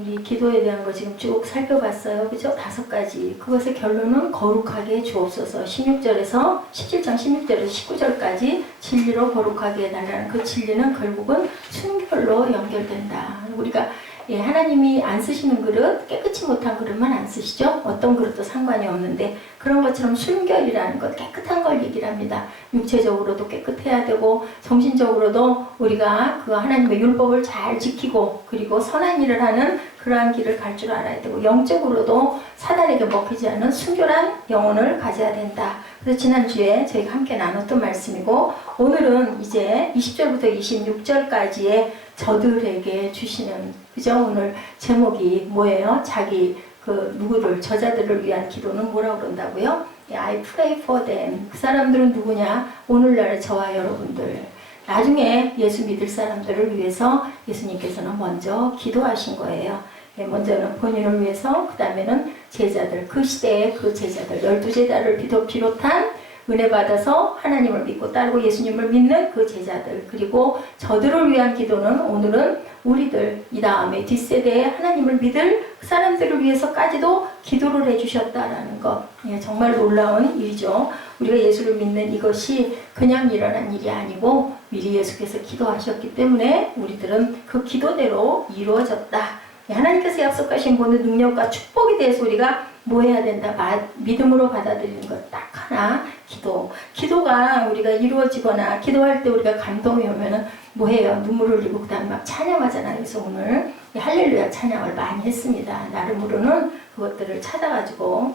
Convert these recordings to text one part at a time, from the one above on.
우리 기도에 대한 거 지금 쭉 살펴봤어요. 그죠? 5가지. 그것의 결론은 거룩하게 주옵소서. 16절에서 17장 16절에서 19절까지 진리로 거룩하게 해달라는 그 진리는 결국은 순결로 연결된다. 우리가 하나님이 안 쓰시는 그릇, 깨끗이 못한 그릇만 안 쓰시죠? 어떤 그릇도 상관이 없는데 그런 것처럼 순결이라는 것, 깨끗한 걸 얘기를 합니다. 육체적으로도 깨끗해야 되고 정신적으로도 우리가 그 하나님의 율법을 잘 지키고 그리고 선한 일을 하는 그러한 길을 갈 줄 알아야 되고 영적으로도 사단에게 먹히지 않는 순결한 영혼을 가져야 된다. 그래서 지난주에 저희가 함께 나눴던 말씀이고 오늘은 이제 20절부터 26절까지의 저들에게 주시는, 그죠? 오늘 제목이 뭐예요? 자기 누구를, 저자들을 위한 기도는 뭐라고 그런다고요? I pray for them. 그 사람들은 누구냐? 오늘날 저와 여러분들. 나중에 예수 믿을 사람들을 위해서 예수님께서는 먼저 기도하신 거예요. 먼저는 본인을 위해서, 그 다음에는 제자들, 그 시대의 그 제자들, 12제자를 비롯한 은혜 받아서 하나님을 믿고 따르고 예수님을 믿는 그 제자들, 그리고 저들을 위한 기도는 오늘은 우리들, 이 다음에 뒷세대에 하나님을 믿을 사람들을 위해서까지도 기도를 해주셨다라는 것. 정말 놀라운 일이죠. 우리가 예수를 믿는 이것이 그냥 일어난 일이 아니고 미리 예수께서 기도하셨기 때문에 우리들은 그 기도대로 이루어졌다. 하나님께서 약속하신 모든 능력과 축복에 대해서 우리가 뭐 해야 된다? 믿음으로 받아들이는 것 딱 하나, 기도. 기도가 우리가 이루어지거나 기도할 때 우리가 감동이 오면은 뭐 해요? 눈물을 흘리고 그 다음에 막 찬양하잖아요. 그래서 오늘 할렐루야 찬양을 많이 했습니다. 나름으로는 그것들을 찾아가지고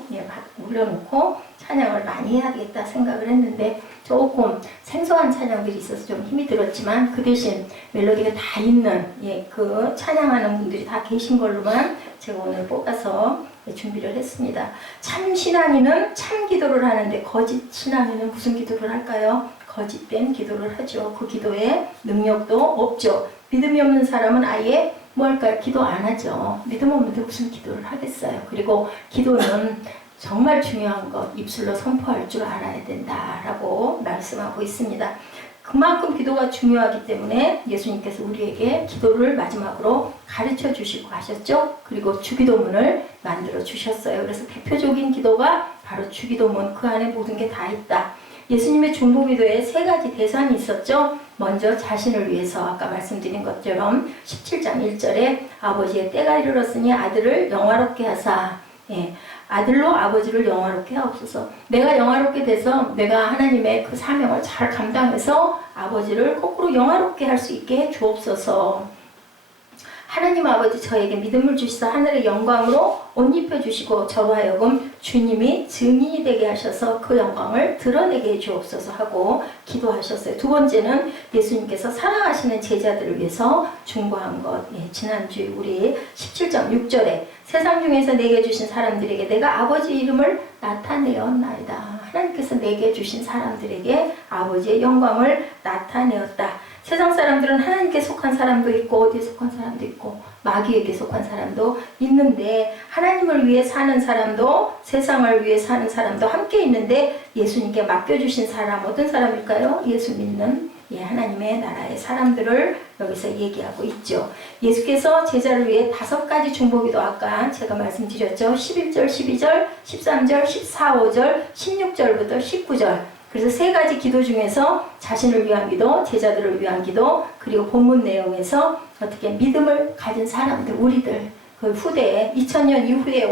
올려놓고 찬양을 많이 해야겠다 생각을 했는데 조금 생소한 찬양들이 있어서 좀 힘이 들었지만 그 대신 멜로디가 다 있는 그 찬양하는 분들이 다 계신 걸로만 제가 오늘 뽑아서 준비를 했습니다. 참 신앙인은 참 기도를 하는데 거짓 신앙인은 무슨 기도를 할까요? 거짓된 기도를 하죠. 그 기도에 능력도 없죠. 믿음이 없는 사람은 아예 뭐 할까요? 기도 안 하죠. 믿음 없는데 무슨 기도를 하겠어요. 그리고 기도는 정말 중요한 것, 입술로 선포할 줄 알아야 된다라고 말씀하고 있습니다. 그만큼 기도가 중요하기 때문에 예수님께서 우리에게 기도를 마지막으로 가르쳐 주시고 하셨죠. 그리고 주기도문을 만들어 주셨어요. 그래서 대표적인 기도가 바로 주기도문, 그 안에 모든 게 다 있다. 예수님의 중보기도에 3가지 대상이 있었죠. 먼저 자신을 위해서 아까 말씀드린 것처럼 17장 1절에 아버지의 때가 이르렀으니 아들을 영화롭게 하사, 아들로 아버지를 영화롭게 하옵소서. 내가 영화롭게 돼서 내가 하나님의 그 사명을 잘 감당해서 아버지를 거꾸로 영화롭게 할 수 있게 해 주옵소서. 하나님 아버지 저에게 믿음을 주시사 하늘의 영광으로 옷 입혀주시고 저로 하여금 주님이 증인이 되게 하셔서 그 영광을 드러내게 해 주옵소서 하고 기도하셨어요. 2번째는 예수님께서 사랑하시는 제자들을 위해서 중보한 것. 지난주 우리 17장 6절에 세상 중에서 내게 주신 사람들에게 내가 아버지 이름을 나타내었나이다. 하나님께서 내게 주신 사람들에게 아버지의 영광을 나타내었다. 세상 사람들은 하나님께 속한 사람도 있고 어디에 속한 사람도 있고 마귀에게 속한 사람도 있는데 하나님을 위해 사는 사람도 세상을 위해 사는 사람도 함께 있는데 예수님께 맡겨주신 사람 어떤 사람일까요? 예수 믿는 하나님의 나라의 사람들을 여기서 얘기하고 있죠. 예수께서 제자를 위해 5가지 중보기도 아까 제가 말씀드렸죠. 11절, 12절, 13절, 14, 5절, 16절부터 19절. 그래서 3가지 기도 중에서 자신을 위한 기도, 제자들을 위한 기도, 그리고 본문 내용에서 어떻게 믿음을 가진 사람들, 우리들, 그 후대에 2000년 이후에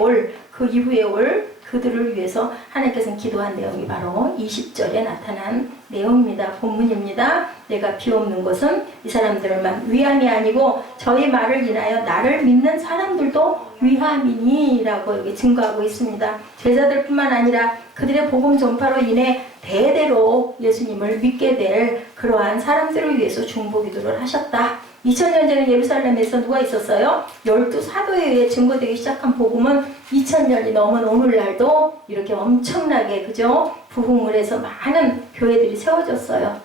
그 이후에 올 그들을 위해서 하나님께서는 기도한 내용이 바로 20절에 나타난 내용입니다. 본문입니다. 내가 비옵는 것은 이 사람들만 위함이 아니고 저희 말을 인하여 나를 믿는 사람들도 위함이니라고 여기 증거하고 있습니다. 제자들뿐만 아니라 그들의 복음 전파로 인해 대대로 예수님을 믿게 될 그러한 사람들을 위해서 중보기도를 하셨다. 2000년 전에 예루살렘에서 누가 있었어요? 12사도에 의해 증거되기 시작한 복음은 2000년이 넘은 오늘날도 이렇게 엄청나게 그죠? 부흥을 해서 많은 교회들이 세워졌어요.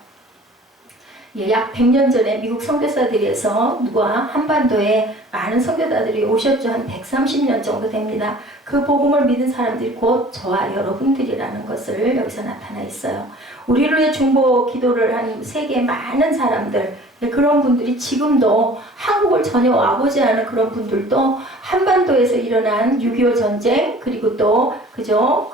예, 약 100년 전에 미국 선교사들에서 누가 한반도에 많은 선교사들이 오셨죠. 한 130년 정도 됩니다. 그 복음을 믿은 사람들이 곧 저와 여러분들이라는 것을 여기서 나타나 있어요. 우리를 위해 중보 기도를 한 세계의 많은 사람들, 그런 분들이 지금도 한국을 전혀 와보지 않은 그런 분들도 한반도에서 일어난 6.25 전쟁, 그리고 또 그죠,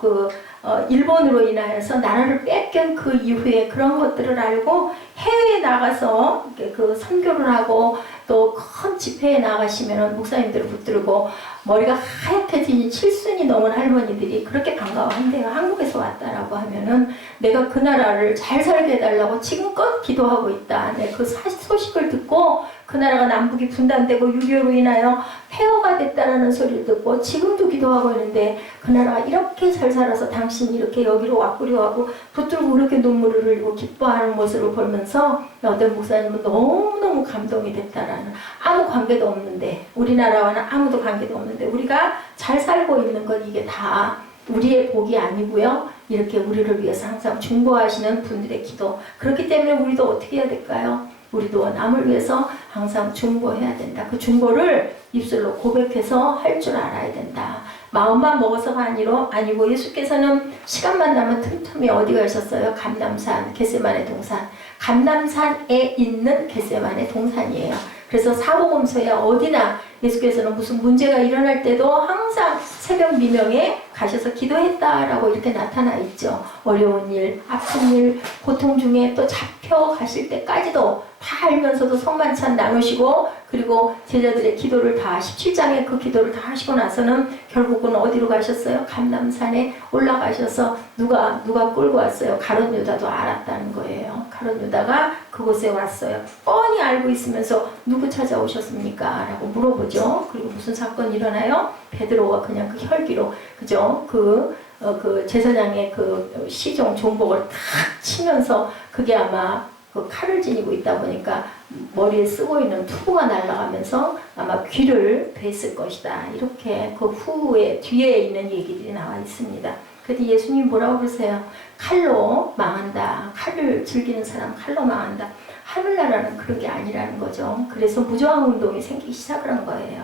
일본으로 인하여서 나라를 뺏긴 그 이후에 그런 것들을 알고 해외에 나가서 그 선교를 하고 또 큰 집회에 나가시면 목사님들을 붙들고 머리가 하얗게 진 칠순이 넘은 할머니들이 그렇게 반가워한대요. 한국에서 왔다라고 하면은 내가 그 나라를 잘 살게 해달라고 지금껏 기도하고 있다. 네, 그 소식을 듣고 그 나라가 남북이 분단되고 6.25로 인하여 폐허가 됐다라는 소리를 듣고 지금도 기도하고 있는데 그 나라가 이렇게 잘 살아서 당신이 이렇게 여기로 와꾸려하고 붙들고 그렇게 눈물을 흘리고 기뻐하는 모습을 보면서 어떤 목사님은 너무너무 감동이 됐다라는, 아무 관계도 없는데, 우리나라와는 아무도 관계도 없는데 우리가 잘 살고 있는 건 이게 다 우리의 복이 아니고요. 이렇게 우리를 위해서 항상 중보하시는 분들의 기도. 그렇기 때문에 우리도 어떻게 해야 될까요? 우리도 남을 위해서 항상 중보해야 된다. 그 중보를 입술로 고백해서 할 줄 알아야 된다. 마음만 먹어서가 아니고 예수께서는 시간만 나면 틈틈이 어디 가셨어요? 감람산, 겟세마네 동산. 감람산에 있는 겟세마네 동산이에요. 그래서 사복음서에 어디나 예수께서는 무슨 문제가 일어날 때도 항상 새벽 미명에 가셔서 기도했다라고 이렇게 나타나 있죠. 어려운 일, 아픈 일, 고통 중에 또 잡혀가실 때까지도 다 알면서도 성만찬 나누시고, 그리고 제자들의 기도를 다 17장의 그 기도를 다 하시고 나서는 결국은 어디로 가셨어요? 감람산에 올라가셔서 누가 끌고 왔어요? 가룟 유다도 알았다는 거예요. 가룟 유다가 그곳에 왔어요. 뻔히 알고 있으면서 누구 찾아오셨습니까? 라고 물어보죠. 그리고 무슨 사건이 일어나요? 베드로가 그냥 그 혈기로, 그죠? 그 제사장의 그 시종 종복을 탁 치면서, 그게 아마 그 칼을 지니고 있다 보니까 머리에 쓰고 있는 투구가 날아가면서 아마 귀를 뱄을 것이다. 이렇게 그 후에 뒤에 있는 얘기들이 나와 있습니다. 그런데 예수님 뭐라고 그러세요? 칼로 망한다. 칼을 즐기는 사람 칼로 망한다. 하늘나라는 그런 게 아니라는 거죠. 그래서 무저항 운동이 생기기 시작을 한 거예요.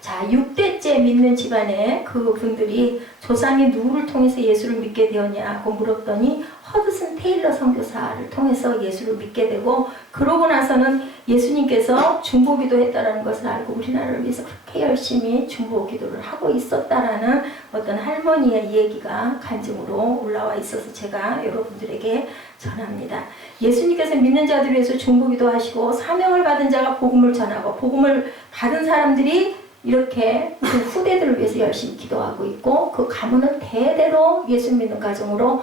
자, 6대째 믿는 집안의 그 분들이 조상이 누구를 통해서 예수를 믿게 되었냐고 물었더니 허드슨 테일러 선교사를 통해서 예수를 믿게 되고, 그러고 나서는 예수님께서 중보기도 했다라는 것을 알고 우리나라를 위해서 그렇게 열심히 중보기도를 하고 있었다라는 어떤 할머니의 얘기가 간증으로 올라와 있어서 제가 여러분들에게 전합니다. 예수님께서 믿는 자들을 위해서 중보기도 하시고 사명을 받은 자가 복음을 전하고, 복음을 받은 사람들이 이렇게 그 후대들을 위해서 열심히 기도하고 있고, 그 가문은 대대로 예수 믿는 가정으로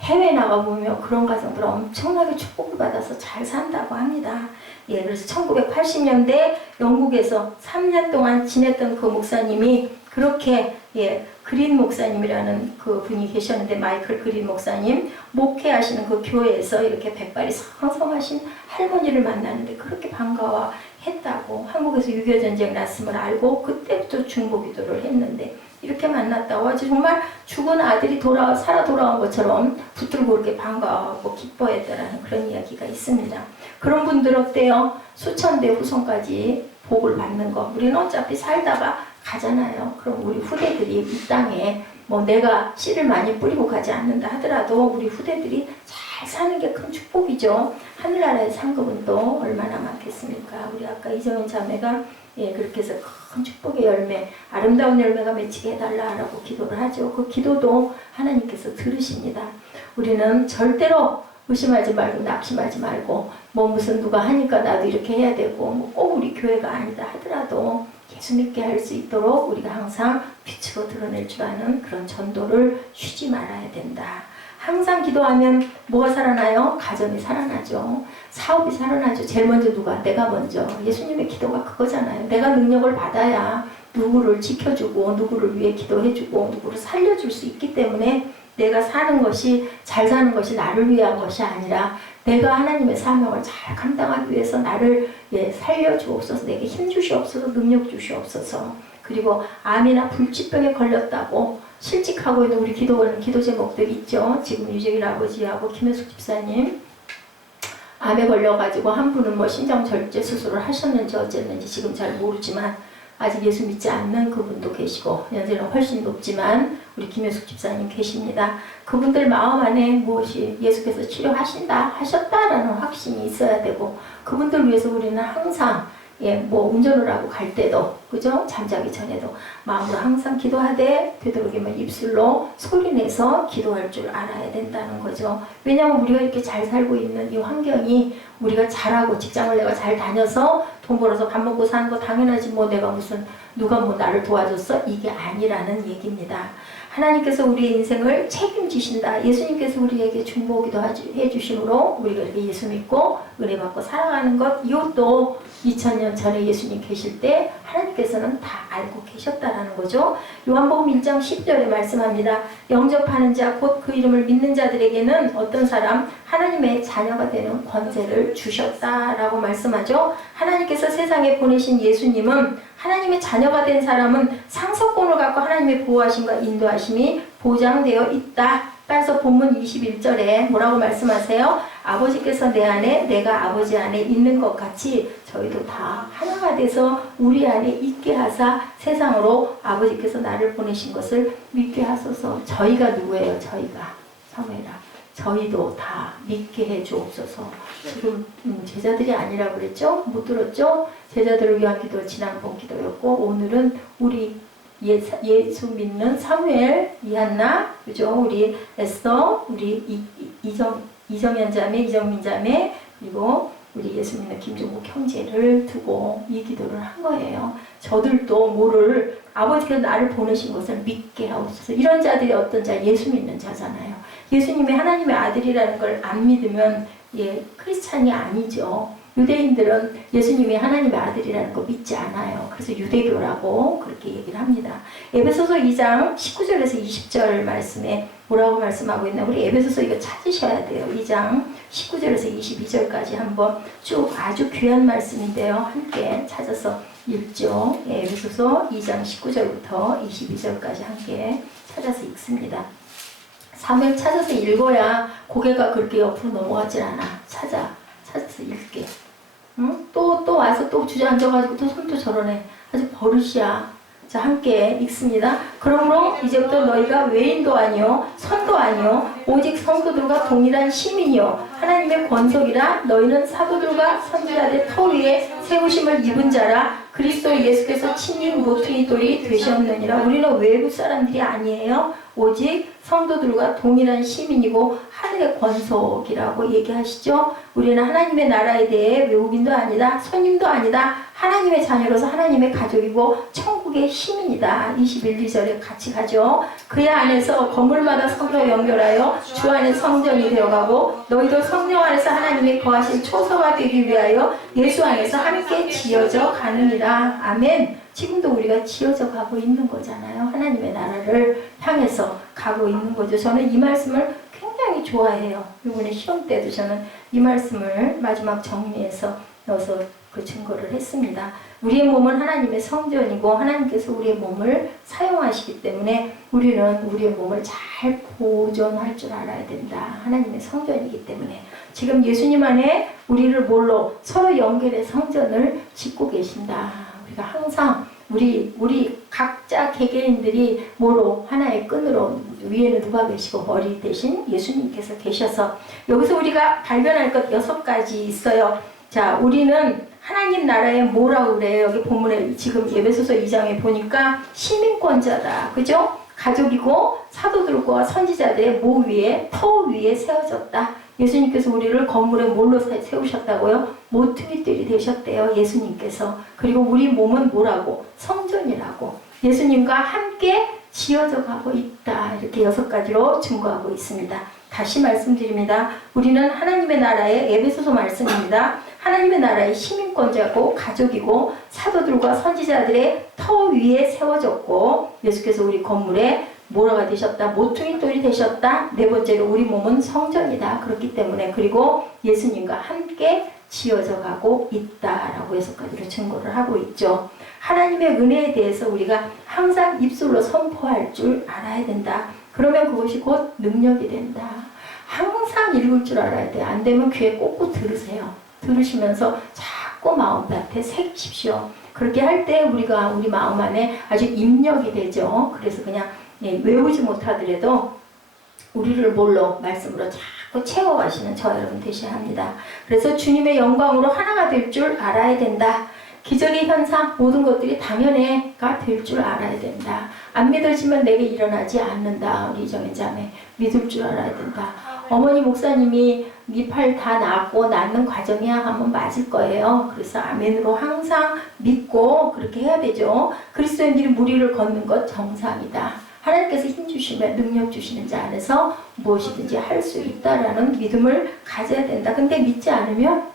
해외에 나가보면 그런 가정들 엄청나게 축복을 받아서 잘 산다고 합니다. 예, 그래서 1980년대 영국에서 3년 동안 지냈던 그 목사님이 그렇게, 예, 그린 목사님이라는 그 분이 계셨는데, 마이클 그린 목사님, 목회하시는 그 교회에서 이렇게 백발이 성성하신 할머니를 만나는데 그렇게 반가워했다고, 한국에서 6.25 전쟁 났음을 알고 그때부터 중보기도를 했는데 이렇게 만났다고 하지, 정말 죽은 아들이 살아 돌아온 것처럼 붙들고 그렇게 반가워하고 기뻐했다라는 그런 이야기가 있습니다. 그런 분들 어때요? 수천 대 후손까지 복을 받는 거. 우리는 어차피 살다가 가잖아요. 그럼 우리 후대들이 이 땅에 뭐 내가 씨를 많이 뿌리고 가지 않는다 하더라도 우리 후대들이 잘 사는 게 큰 축복이죠. 하늘나라의 상급은 또 얼마나 많겠습니까? 우리 아까 이정현 자매가, 예, 그렇게 해서 큰 축복의 열매, 아름다운 열매가 맺히게 해달라라고 기도를 하죠. 그 기도도 하나님께서 들으십니다. 우리는 절대로 의심하지 말고 낙심하지 말고, 뭐 무슨 누가 하니까 나도 이렇게 해야 되고, 뭐 꼭 우리 교회가 아니다 하더라도 예수 믿게 할 수 있도록 우리가 항상 빛으로 드러낼 줄 아는 그런 전도를 쉬지 말아야 된다. 항상 기도하면 뭐가 살아나요? 가정이 살아나죠. 사업이 살아나죠. 제일 먼저 누가? 내가 먼저. 예수님의 기도가 그거잖아요. 내가 능력을 받아야 누구를 지켜주고 누구를 위해 기도해주고 누구를 살려줄 수 있기 때문에, 내가 사는 것이, 잘 사는 것이 나를 위한 것이 아니라 내가 하나님의 사명을 잘 감당하기 위해서 나를, 예, 살려주옵소서, 내게 힘 주시옵소서, 능력 주시옵소서. 그리고 암이나 불치병에 걸렸다고 실직하고 있는 우리 기도 제목들 있죠. 지금 유재길 아버지하고 김혜숙 집사님 암에 걸려가지고 한 분은 뭐 심장절제 수술을 하셨는지 어쨌는지 지금 잘 모르지만 아직 예수 믿지 않는 그분도 계시고 연세는 훨씬 높지만 우리 김효숙 집사님 계십니다. 그분들 마음 안에 무엇이 예수께서 치료하신다 하셨다라는 확신이 있어야 되고 그분들 위해서 우리는 항상 뭐 운전을 하고 갈 때도 그죠? 잠자기 전에도 마음으로 항상 기도하되 되도록이면 입술로 소리내서 기도할 줄 알아야 된다는 거죠. 왜냐하면 우리가 이렇게 잘 살고 있는 이 환경이 우리가 잘하고 직장을 내가 잘 다녀서 돈 벌어서 밥 먹고 사는 거 당연하지 뭐 내가 무슨 누가 뭐 나를 도와줬어? 이게 아니라는 얘기입니다. 하나님께서 우리의 인생을 책임지신다. 예수님께서 우리에게 중보기도 해주심으로 우리가 이렇게 예수 믿고 은혜 받고 살아가는 것 이것도 2000년 전에 예수님 계실 때 하나님께서는 다 알고 계셨다라는 거죠. 요한복음 1장 10절에 말씀합니다. 영접하는 자 곧 그 이름을 믿는 자들에게는 어떤 사람 하나님의 자녀가 되는 권세를 주셨다라고 말씀하죠. 하나님께서 세상에 보내신 예수님은 하나님의 자녀가 된 사람은 상속권을 갖고 하나님의 보호하심과 인도하심이 보장되어 있다. 따라서 본문 21절에 뭐라고 말씀하세요? 아버지께서 내 안에 내가 아버지 안에 있는 것 같이 저희도 다 하나가 돼서 우리 안에 있게 하사 세상으로 아버지께서 나를 보내신 것을 믿게 하소서. 저희가 누구예요? 저희가 사무엘아. 저희도 다 믿게 해 주옵소서. 지금 제자들이 아니라고 그랬죠? 못 들었죠? 제자들을 위한 기도 지난번 기도였고 오늘은 우리 예수 믿는 사무엘, 이한나, 그죠? 우리 에스더, 우리 이정현 자매, 이정민 자매, 그리고 우리 예수 믿는 김종국 형제를 두고 이 기도를 한 거예요. 저들도 뭐를 아버지께서 나를 보내신 것을 믿게 하옵소서. 이런 자들이 어떤 자? 예수 믿는 자잖아요. 예수님이 하나님의 아들이라는 걸 안 믿으면 크리스찬이 아니죠. 유대인들은 예수님이 하나님의 아들이라는 거 믿지 않아요. 그래서 유대교라고 그렇게 얘기를 합니다. 에베소서 2장 19절에서 20절 말씀에 뭐라고 말씀하고 있나? 우리 에베소서 이거 찾으셔야 돼요. 2장 19절에서 22절까지 한번 쭉 아주 귀한 말씀인데요. 함께 찾아서 읽죠. 에베소서 2장 19절부터 22절까지 함께 찾아서 읽습니다. 3일 찾아서 읽어야 고개가 그렇게 옆으로 넘어가질 않아. 찾아서 읽게. 응? 또 와서 또 주저앉아가지고 또 손도 저러네. 아주 버릇이야. 자, 함께 읽습니다. 그러므로 이제부터 너희가 외인도 아니요 선도 아니요 오직 성도들과 동일한 시민이요 하나님의 권속이라. 너희는 사도들과 선지자들의 터 위에 세우심을 입은 자라. 그리스도 예수께서 친히 모퉁이 돌이 되셨느니라. 우리는 외국 사람들이 아니에요. 오직 성도들과 동일한 시민이고 하늘의 권속이라고 얘기하시죠. 우리는 하나님의 나라에 대해 외국인도 아니다, 손님도 아니다, 하나님의 자녀로서 하나님의 가족이고 천국의 시민이다. 21, 2절에 같이 가죠. 그의 안에서 건물마다 성도 연결하여 주 안에 성전이 되어가고 너희도 성령 안에서 하나님의 거하신 초소가 되기 위하여 예수 안에서 함께 지어져 가느니라. 아멘. 지금도 우리가 지어져 가고 있는 거잖아요. 하나님의 나라를 향해서 가고 있는 거죠. 저는 이 말씀을 굉장히 좋아해요. 이번에 시험 때도 저는 이 말씀을 마지막 정리해서 넣어서 그 증거를 했습니다. 우리의 몸은 하나님의 성전이고 하나님께서 우리의 몸을 사용하시기 때문에 우리는 우리의 몸을 잘 보존할 줄 알아야 된다. 하나님의 성전이기 때문에 지금 예수님 안에 우리를 뭘로 서로 연결의 성전을 짓고 계신다. 우리가 항상 우리 각자 개개인들이 뭐로 하나의 끈으로 위에는 누가 계시고 머리 대신 예수님께서 계셔서 여기서 우리가 발견할 것 6가지 있어요. 자, 우리는 하나님 나라에 뭐라고 그래요? 여기 본문에 지금 에베소서 2장에 보니까 시민권자다. 그죠? 가족이고 사도들과 선지자들의 모 위에 터 위에 세워졌다. 예수님께서 우리를 건물에 뭘로 세우셨다고요? 모퉁이들이 되셨대요. 예수님께서. 그리고 우리 몸은 뭐라고? 성전이라고. 예수님과 함께 지어져 가고 있다. 이렇게 6가지로 증거하고 있습니다. 다시 말씀드립니다. 우리는 하나님의 나라의 에베소서 말씀입니다. 하나님의 나라의 시민권자고 가족이고 사도들과 선지자들의 터 위에 세워졌고 예수께서 우리 건물에 뭐라가 되셨다? 모퉁이 돌이 되셨다. 4번째로 우리 몸은 성전이다. 그렇기 때문에 그리고 예수님과 함께 지어져 가고 있다라고 6가지로 증거를 하고 있죠. 하나님의 은혜에 대해서 우리가 항상 입술로 선포할 줄 알아야 된다. 그러면 그것이 곧 능력이 된다. 항상 읽을 줄 알아야 돼요. 안 되면 귀에 꽂고 들으세요. 들으시면서 자꾸 마음밭에 새기십시오. 그렇게 할 때 우리가 우리 마음 안에 아주 입력이 되죠. 그래서 그냥 외우지 못하더라도 우리를 뭘로 말씀으로 자꾸 채워가시는 저 여러분 되셔야 합니다. 그래서 주님의 영광으로 하나가 될 줄 알아야 된다. 기적의 현상 모든 것들이 당연해가 될 줄 알아야 된다. 안 믿어지면 내게 일어나지 않는다. 우리 이정현 자매 믿을 줄 알아야 된다. 어머니 목사님이 네 팔 다 낫고 낫는 과정이야 하면 맞을 거예요. 그래서 아멘으로 항상 믿고 그렇게 해야 되죠. 그리스도인들이 무리를 걷는 것 정상이다. 하나님께서 힘 주시면 능력 주시는 자 안에서 무엇이든지 할 수 있다라는 믿음을 가져야 된다. 근데 믿지 않으면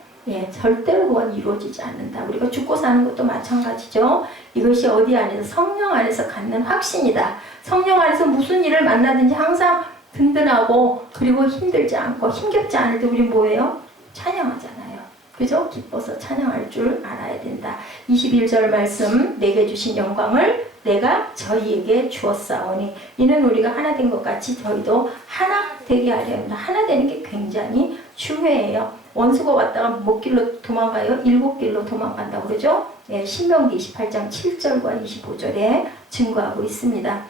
절대로 그건 이루어지지 않는다. 우리가 죽고 사는 것도 마찬가지죠. 이것이 어디 안에서 성령 안에서 갖는 확신이다. 성령 안에서 무슨 일을 만나든지 항상 든든하고 그리고 힘들지 않고 힘겹지 않을 때 우리 뭐예요? 찬양하잖아요. 그죠? 기뻐서 찬양할 줄 알아야 된다. 21절 말씀 내게 주신 영광을 내가 저희에게 주었사오니 이는 우리가 하나 된 것 같이 저희도 하나 되게 하려 합니다. 하나 되는 게 굉장히 중요해요. 원수가 왔다가 몇 길로 도망가요? 7길로 도망간다고 그러죠? 신명기 28장 7절과 25절에 증거하고 있습니다.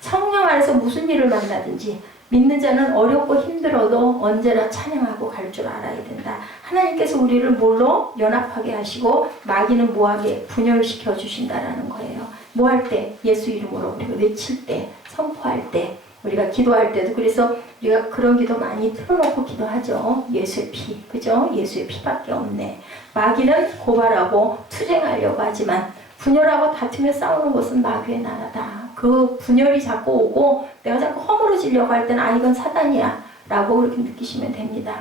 성령 안에서 무슨 일을 만나든지 믿는 자는 어렵고 힘들어도 언제나 찬양하고 갈 줄 알아야 된다. 하나님께서 우리를 뭘로 연합하게 하시고 마귀는 뭐하게 분열시켜 주신다라는 거예요. 뭐 할 때? 예수 이름으로 우리가 외칠 때, 선포할 때, 우리가 기도할 때도 그래서 우리가 그런 기도 많이 틀어놓고 기도하죠. 예수의 피, 그죠? 예수의 피밖에 없네. 마귀는 고발하고 투쟁하려고 하지만 분열하고 다투며 싸우는 것은 마귀의 나라다. 그 분열이 자꾸 오고 내가 자꾸 허물어지려고 할 때는 이건 사단이야 라고 그렇게 느끼시면 됩니다.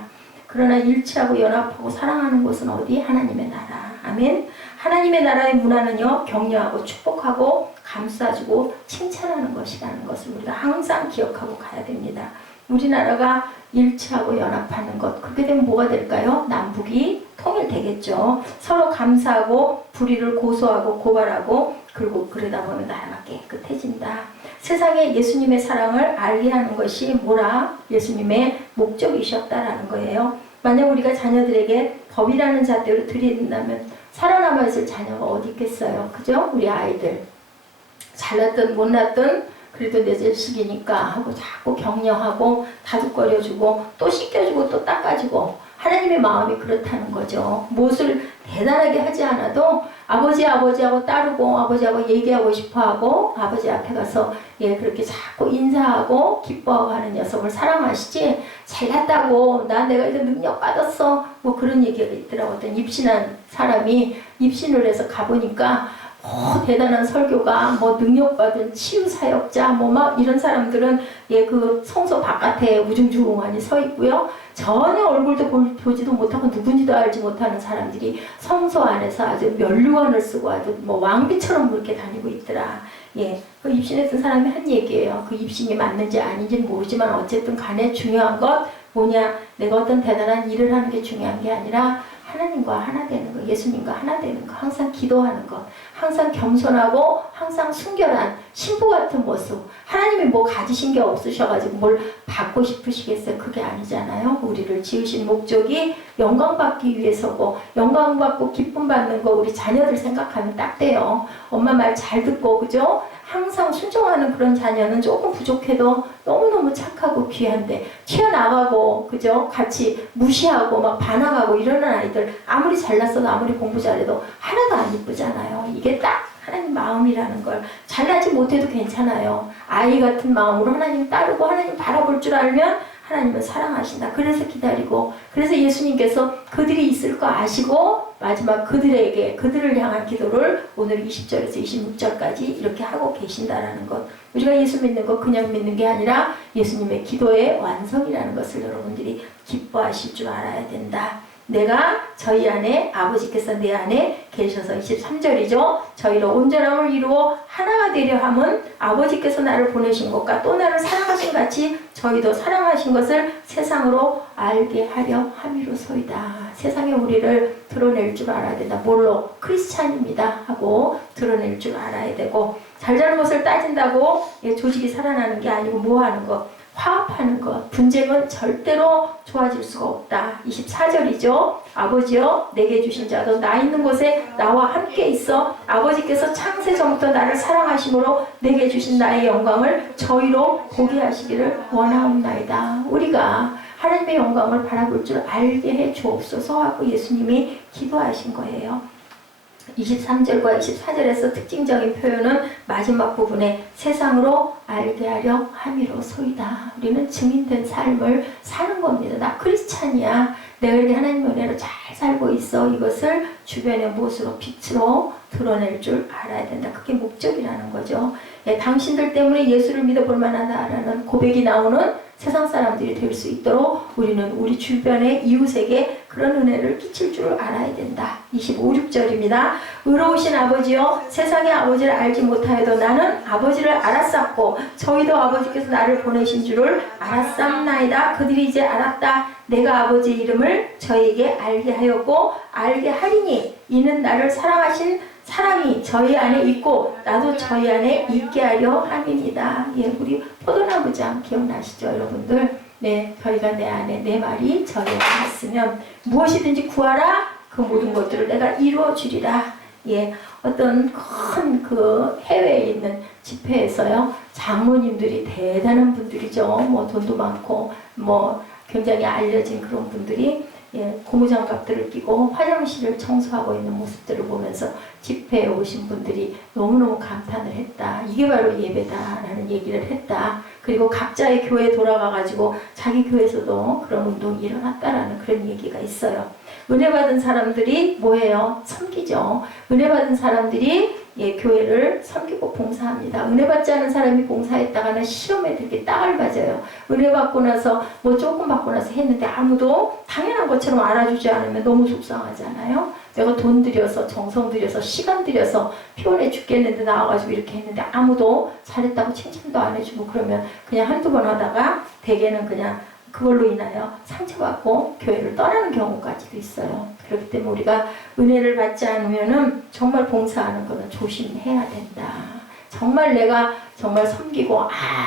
그러나 일치하고 연합하고 사랑하는 것은 어디? 하나님의 나라. 아멘. 하나님의 나라의 문화는요 격려하고 축복하고 감싸주고 칭찬하는 것이라는 것을 우리가 항상 기억하고 가야 됩니다. 우리나라가 일치하고 연합하는 것, 그렇게 되면 뭐가 될까요? 남북이 통일되겠죠. 서로 감사하고 불의를 고소하고 고발하고 그리고 그러다 보면 나라가 깨끗해진다. 세상에 예수님의 사랑을 알게 하는 것이 뭐라? 예수님의 목적이셨다라는 거예요. 만약 우리가 자녀들에게 법이라는 잣대로 들이댄다면 살아남아 있을 자녀가 어디 있겠어요? 그죠? 우리 아이들 잘났든 못났든 그래도 내 자식이니까 하고 자꾸 격려하고 다독거려주고 또 씻겨주고 또 닦아주고 하나님의 마음이 그렇다는 거죠. 무엇을 대단하게 하지 않아도 아버지하고 따르고 아버지하고 얘기하고 싶어하고 아버지 앞에 가서 그렇게 자꾸 인사하고 기뻐하고 하는 녀석을 사랑하시지 잘났다고 내가 이거 능력 받았어 뭐 그런 얘기가 있더라고. 어떤 입신한 사람이 입신을 해서 가보니까 대단한 설교가 뭐 능력받은 치유사역자 뭐 막 이런 사람들은 그 성소 바깥에 우중충하니 서 있고요. 전혀 얼굴도 보지도 못하고 누군지도 알지 못하는 사람들이 성소 안에서 아주 면류관을 쓰고 아주 뭐 왕비처럼 그렇게 다니고 있더라. 그 입신했던 사람이 한 얘기예요. 그 입신이 맞는지 아닌지는 모르지만 어쨌든 간에 중요한 것 뭐냐? 내가 어떤 대단한 일을 하는 게 중요한 게 아니라 하나님과 하나 되는 거, 예수님과 하나 되는 거, 항상 기도하는 것, 항상 겸손하고 항상 순결한 신부 같은 모습. 하나님이 뭐 가지신 게 없으셔가지고 뭘 받고 싶으시겠어요? 그게 아니잖아요. 우리를 지으신 목적이 영광받기 위해서고 영광받고 기쁨 받는 거 우리 자녀들 생각하면 딱 돼요. 엄마 말 잘 듣고 그죠? 항상 순종하는 그런 자녀는 조금 부족해도 너무너무 착하고 귀한데 튀어나가고 그죠? 같이 무시하고 막 반항하고 이러는 아이들 아무리 잘났어도 아무리 공부 잘해도 하나도 안 이쁘잖아요. 이게 딱 하나님 마음이라는 걸 잘나지 못해도 괜찮아요. 아이 같은 마음으로 하나님 따르고 하나님 바라볼 줄 알면 하나님은 사랑하신다. 그래서 기다리고 그래서 예수님께서 그들이 있을 거 아시고 마지막 그들을 향한 기도를 오늘 20절에서 26절까지 이렇게 하고 계신다라는 것. 우리가 예수 믿는 거 그냥 믿는 게 아니라 예수님의 기도의 완성이라는 것을 여러분들이 기뻐하실 줄 알아야 된다. 내가 저희 안에 아버지께서 내 안에 계셔서 23절이죠. 저희로 온전함을 이루어 하나가 되려 함은 아버지께서 나를 보내신 것과 또 나를 사랑하신 같이 저희도 사랑하신 것을 세상으로 알게 하려 함이로소이다. 세상에 우리를 드러낼 줄 알아야 된다. 뭘로? 크리스찬입니다 하고 드러낼 줄 알아야 되고 잘잘못을 따진다고 조직이 살아나는 게 아니고 뭐 하는 거? 화합하는 것. 분쟁은 절대로 좋아질 수가 없다. 24절이죠. 아버지여 내게 주신 자도 나 있는 곳에 나와 함께 있어 아버지께서 창세전부터 나를 사랑하심으로 내게 주신 나의 영광을 저희로 보게 하시기를 원하옵나이다. 우리가 하나님의 영광을 바라볼 줄 알게 해 주옵소서 하고 예수님이 기도하신 거예요. 23절과 24절에서 특징적인 표현은 마지막 부분에 세상으로 알게 하려 함이로소이다. 우리는 증인된 삶을 사는 겁니다. 나 크리스찬이야. 내가 이렇게 하나님의 은혜로 잘 살고 있어. 이것을 주변의 모습으로 빛으로 드러낼 줄 알아야 된다. 그게 목적이라는 거죠. 예, 당신들 때문에 예수를 믿어볼 만하다라는 고백이 나오는 세상 사람들이 될 수 있도록 우리는 우리 주변의 이웃에게 그런 은혜를 끼칠 줄 알아야 된다. 25, 6절입니다. 의로우신 아버지여 세상의 아버지를 알지 못하여도 나는 아버지를 알았었고 저희도 아버지께서 나를 보내신 줄을 알았삼나이다. 그들이 이제 알았다. 내가 아버지의 이름을 저희에게 알게 하였고 알게 하리니 이는 나를 사랑하신 사랑이 저희 안에 있고 나도 저희 안에 있게 하려 함입니다. 예, 우리 포도나무장 기억나시죠, 여러분들? 네, 저희가 내 안에 내 말이 저희 안에 있으면 무엇이든지 구하라 그 모든 것들을 내가 이루어 주리라. 예, 어떤 큰 그 해외에 있는 집회에서요, 장모님들이 대단한 분들이죠. 뭐 돈도 많고 뭐 굉장히 알려진 그런 분들이 예, 고무장갑들을 끼고 화장실을 청소하고 있는 모습들을 보면서 집회에 오신 분들이 너무너무 감탄을 했다. 이게 바로 예배다라는 얘기를 했다. 그리고 각자의 교회에 돌아가가지고 자기 교회에서도 그런 운동이 일어났다라는 그런 얘기가 있어요. 은혜 받은 사람들이 뭐예요? 섬기죠. 은혜 받은 사람들이 예, 교회를 섬기고 봉사합니다. 은혜 받지 않은 사람이 봉사했다가는 시험에 되게 딱을 맞아요. 은혜 받고 나서 뭐 조금 받고 나서 했는데 아무도 당연한 것처럼 알아주지 않으면 너무 속상하잖아요. 내가 돈 들여서 정성 들여서 시간 들여서 피곤해 죽겠는데 나와가지고 이렇게 했는데 아무도 잘했다고 칭찬도 안 해주고 그러면 그냥 한두 번 하다가 대개는 그냥 그걸로 인하여 상처받고 교회를 떠나는 경우까지도 있어요. 그렇기 때문에 우리가 은혜를 받지 않으면은 정말 봉사하는 것은 조심해야 된다. 정말 내가 정말 섬기고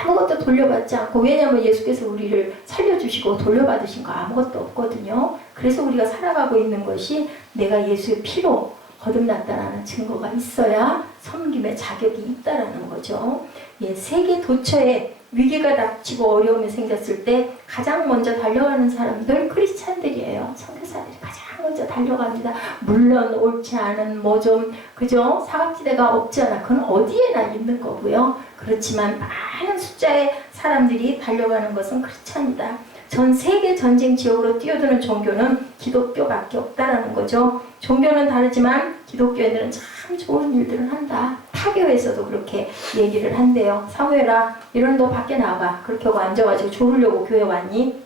아무것도 돌려받지 않고, 왜냐하면 예수께서 우리를 살려주시고 돌려받으신 거 아무것도 없거든요. 그래서 우리가 살아가고 있는 것이 내가 예수의 피로 거듭났다라는 증거가 있어야 섬김의 자격이 있다라는 거죠. 예, 세계 도처에 위기가 닥치고 어려움이 생겼을 때 가장 먼저 달려가는 사람들 크리스찬들이에요. 선교사들이 가장 먼저 달려갑니다. 물론 옳지 않은 뭐 좀 그죠? 사각지대가 없잖아. 그건 어디에나 있는 거고요. 그렇지만 많은 숫자의 사람들이 달려가는 것은 크리스찬이다. 전 세계 전쟁 지역으로 뛰어드는 종교는 기독교밖에 없다라는 거죠. 종교는 다르지만 기독교인들은 참 좋은 일들을 한다. 타교에서도 그렇게 얘기를 한대요. 사무엘아, 이런 너 밖에 나가. 그렇게 하고 앉아가지고 졸으려고 교회 왔니?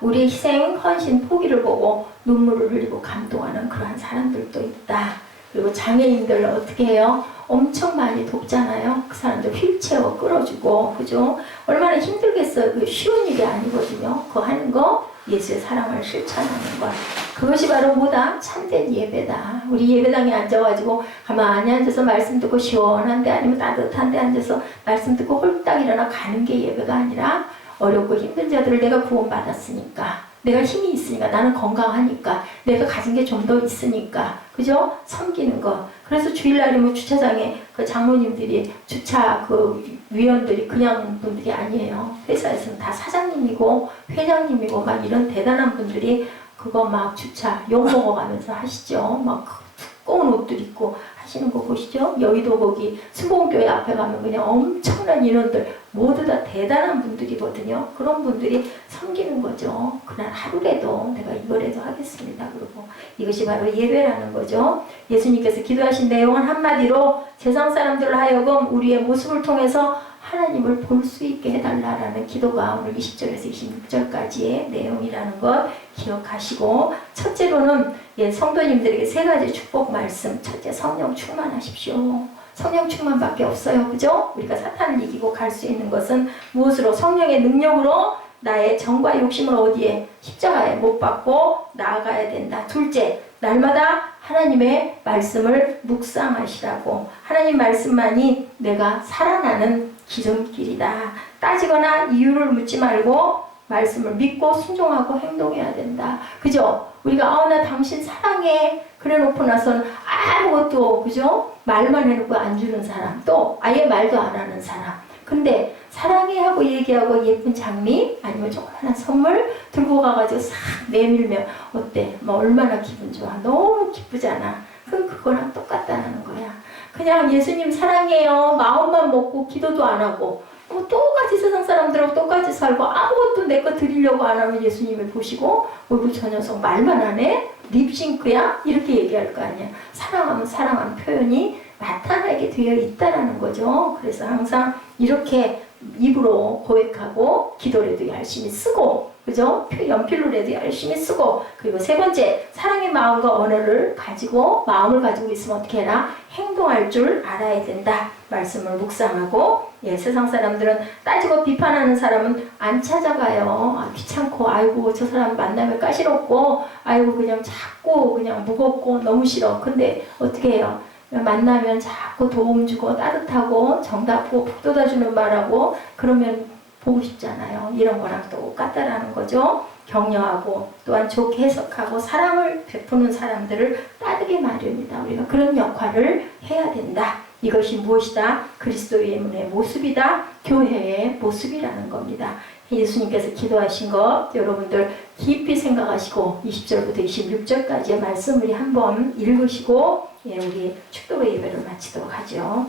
우리의 희생, 헌신, 포기를 보고 눈물을 흘리고 감동하는 그러한 사람들도 있다. 그리고 장애인들 어떻게 해요? 엄청 많이 돕잖아요. 그 사람들 휠체어 끌어주고, 그죠? 얼마나 힘들겠어요. 그게 쉬운 일이 아니거든요. 그거 하는 거 예수의 사랑을 실천하는 것. 그것이 바로 뭐다? 참된 예배다. 우리 예배당에 앉아가지고 가만히 앉아서 말씀 듣고 시원한데 아니면 따뜻한데 앉아서 말씀 듣고 홀딱 일어나 가는 게 예배가 아니라 어렵고 힘든 자들을 내가 구원받았으니까, 내가 힘이 있으니까, 나는 건강하니까, 내가 가진 게 좀 더 있으니까, 그죠? 섬기는 거. 그래서 주일날이면 주차장에 그 장로님들이, 주차 그 위원들이 그냥 분들이 아니에요. 회사에서는 다 사장님이고 회장님이고 막 이런 대단한 분들이 그거 막 주차 욕 먹어가면서 하시죠. 막 두꺼운 옷들 입고 하시는 거 보시죠. 여의도 거기 순복음교회 앞에 가면 그냥 엄청난 인원들 모두 다 대단한 분들이거든요. 그런 분들이 섬기는 거죠. 그날 하루라도 내가 이거라도 하겠습니다. 그리고 이것이 바로 예배라는 거죠. 예수님께서 기도하신 내용은 한마디로 세상 사람들로 하여금 우리의 모습을 통해서 하나님을 볼 수 있게 해달라라는 기도가 오늘 20절에서 26절까지의 내용이라는 것 기억하시고, 첫째로는 성도님들에게 세 가지 축복 말씀. 첫째, 성령 충만하십시오. 성령 충만밖에 없어요. 그죠? 우리가 사탄을 이기고 갈 수 있는 것은 무엇으로? 성령의 능력으로 나의 정과 욕심을 어디에? 십자가에 못 박고 나아가야 된다. 둘째, 날마다 하나님의 말씀을 묵상하시라고. 하나님 말씀만이 내가 살아나는 기름길이다. 따지거나 이유를 묻지 말고 말씀을 믿고 순종하고 행동해야 된다. 그죠? 우리가 나 당신 사랑해 그래 놓고 나서는 아무것도 그죠? 말만 해놓고 안 주는 사람, 또 아예 말도 안 하는 사람. 근데 사랑해 하고 얘기하고 예쁜 장미 아니면 조그만한 선물 들고 가가지고 싹 내밀면 어때? 뭐 얼마나 기분 좋아. 너무 기쁘잖아. 그거랑 똑같다는 거야. 그냥 예수님 사랑해요 마음만 먹고 기도도 안 하고 똑같이 세상 사람들하고 똑같이 살고 아무것도 내 거 드리려고 안 하면 예수님을 보시고 저 녀석 말만 안 해? 립싱크야? 이렇게 얘기할 거 아니야. 사랑하면 사랑한 표현이 나타나게 되어 있다라는 거죠. 그래서 항상 이렇게 입으로 고백하고 기도라도 열심히 쓰고 그죠? 연필로라도 열심히 쓰고 그리고 세 번째 사랑의 마음과 언어를 가지고 마음을 가지고 있으면 어떻게 해라? 행동할 줄 알아야 된다. 말씀을 묵상하고 세상 사람들은 따지고 비판하는 사람은 안 찾아가요. 귀찮고 아이고 저 사람 만나면 까시럽고 아이고 그냥 자꾸 그냥 무겁고 너무 싫어. 근데 어떻게 해요? 만나면 자꾸 도움 주고 따뜻하고 정답고 북돋아주는 말하고 그러면 보고 싶잖아요. 이런 거랑 똑같다라는 거죠. 격려하고 또한 좋게 해석하고 사랑을 베푸는 사람들을 따르게 마련이다. 우리가 그런 역할을 해야 된다. 이것이 무엇이다? 그리스도의 모습이다. 교회의 모습이라는 겁니다. 예수님께서 기도하신 것 여러분들 깊이 생각하시고 20절부터 26절까지의 말씀 우리 한번 읽으시고 우리 축도의 예배를 마치도록 하죠.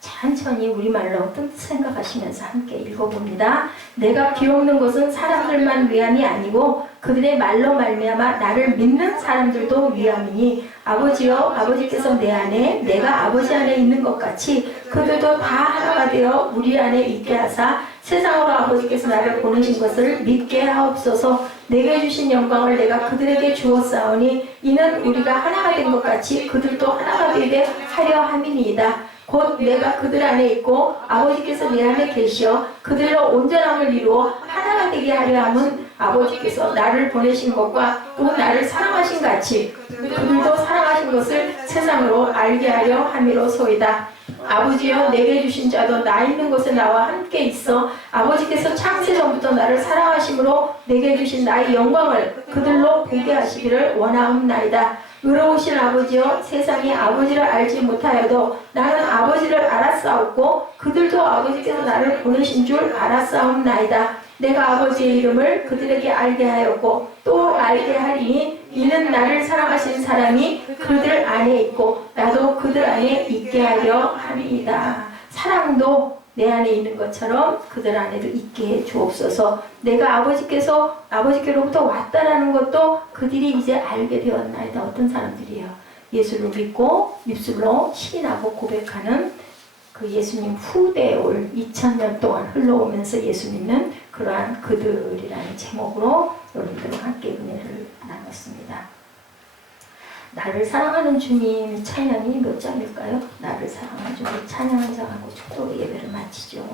천천히 우리말로 뜻 생각하시면서 함께 읽어봅니다. 내가 비옵는 것은 사람들만 위함이 아니고 그들의 말로 말미암아 나를 믿는 사람들도 위함이니 아버지여 아버지께서 내 안에 내가 아버지 안에 있는 것 같이 그들도 다 하나가 되어 우리 안에 있게 하사 세상으로 아버지께서 나를 보내신 것을 믿게 하옵소서. 내게 주신 영광을 내가 그들에게 주었사오니 이는 우리가 하나가 된 것 같이 그들도 하나가 되게 하려 함이니이다. 곧 내가 그들 안에 있고 아버지께서 내 안에 계시어 그들로 온전함을 이루어 하나가 되게 하려 함은 아버지께서 나를 보내신 것과 또 나를 사랑하신 같이 그들도 사랑하신 것을 세상으로 알게 하려 함이로소이다. 아버지여 내게 주신 자도 나 있는 곳에 나와 함께 있어 아버지께서 창세 전부터 나를 사랑하심으로 내게 주신 나의 영광을 그들로 보게 하시기를 원하옵나이다. 의로우신 아버지여 세상이 아버지를 알지 못하여도 나는 아버지를 알았사옵고 그들도 아버지께서 나를 보내신 줄 알았사옵나이다. 내가 아버지의 이름을 그들에게 알게 하였고 또 알게 하리니 이는 나를 사랑하신 사람이 그들 안에 있고 나도 그들 안에 있게 하려 함이다. 사랑도 내 안에 있는 것처럼 그들 안에도 있게 해 주옵소서. 내가 아버지께로부터 왔다라는 것도 그들이 이제 알게 되었나이다. 어떤 사람들이에요? 예수를 믿고 입술로 시인하고 고백하는 그 예수님 후대에 올 2000년 동안 흘러오면서 예수 믿는 그러한 그들이라는 제목으로 여러분들과 함께 은혜를 나눴습니다. 나를 사랑하는 주님 찬양이 몇 장일까요? 나를 사랑하는 주님 찬양을 장하고 축도의 예배를 마치죠.